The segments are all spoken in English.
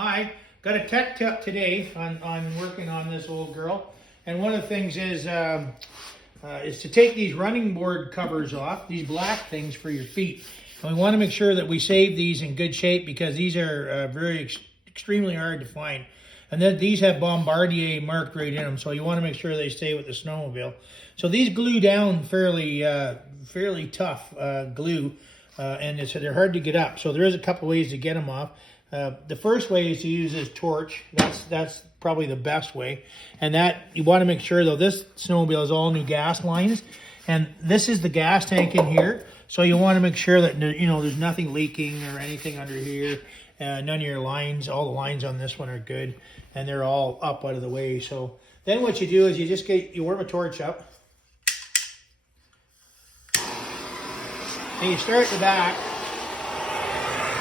Hi, got a tech tip today on working on this old girl. And one of the things is to take these running board covers off, these black things for your feet. And we want to make sure that we save these in good shape because these are extremely hard to find. And then these have Bombardier marked right in them, so you want to make sure they stay with the snowmobile. So these glue down fairly tough glue, and so they're hard to get up. So there is a couple ways to get them off. The first way is to use this torch. That's probably the best way. And that you want to make sure though this snowmobile is all new gas lines, and this is the gas tank in here. So you want to make sure that there's nothing leaking or anything under here. None of your lines, all the lines on this one are good, and they're all up out of the way. So then what you do is you warm a torch up, and you start at the back,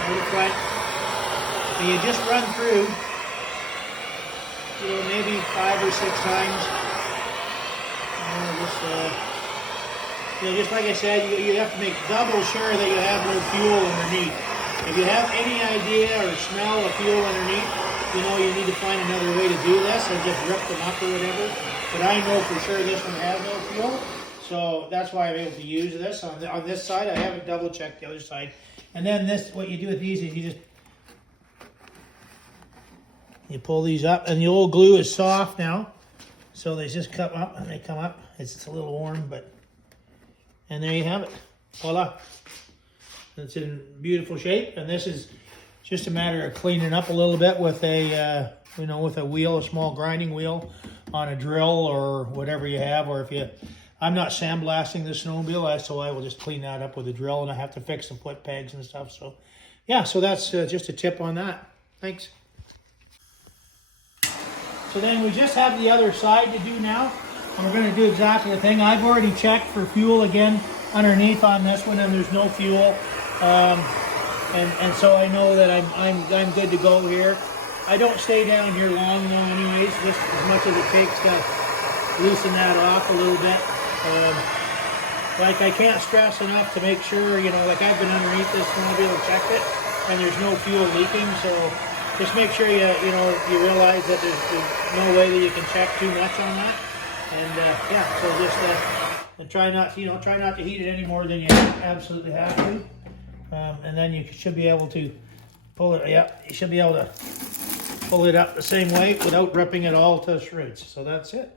or the front, and you just run through, maybe 5 or 6 times. Just like I said, you have to make double sure that you have no fuel underneath. If you have any idea or smell of fuel underneath, you need to find another way to do this and just rip them up or whatever. But I know for sure this one has no fuel, so that's why I'm able to use this. On this side, I haven't double checked the other side. And then what you do with these is you pull these up, and the old glue is soft now, so they just come up, and they come up. It's a little warm, and there you have it. Voila. It's in beautiful shape, and this is just a matter of cleaning up a little bit with a wheel, a small grinding wheel on a drill or whatever you have. Or I'm not sandblasting the snowmobile, so I will just clean that up with a drill, and I have to fix some foot pegs and stuff. So yeah, so that's just a tip on that. Thanks. So then we just have the other side to do now, and we're going to do exactly the thing. I've already checked for fuel again underneath on this one, and there's no fuel. And so I know that I'm good to go here. I don't stay down here long though anyways, just as much as it takes to loosen that off a little bit. Like I can't stress enough to make sure, like I've been underneath this snowmobile and checked it, and there's no fuel leaking, so just make sure you realize that there's no way that you can check too much on that. And yeah, so just try not to heat it any more than you absolutely have to. And then you should be able to pull it. Yeah, you should be able to pull it up the same way without ripping it all to shreds. So that's it.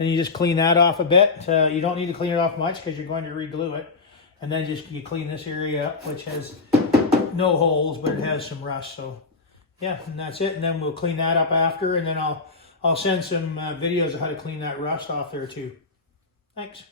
And you just clean that off a bit. You don't need to clean it off much because you're going to re-glue it. And then you clean this area up, which has no holes, but it has some rust. So yeah, and that's it. And then we'll clean that up after, and then I'll send some videos of how to clean that rust off there too. Thanks.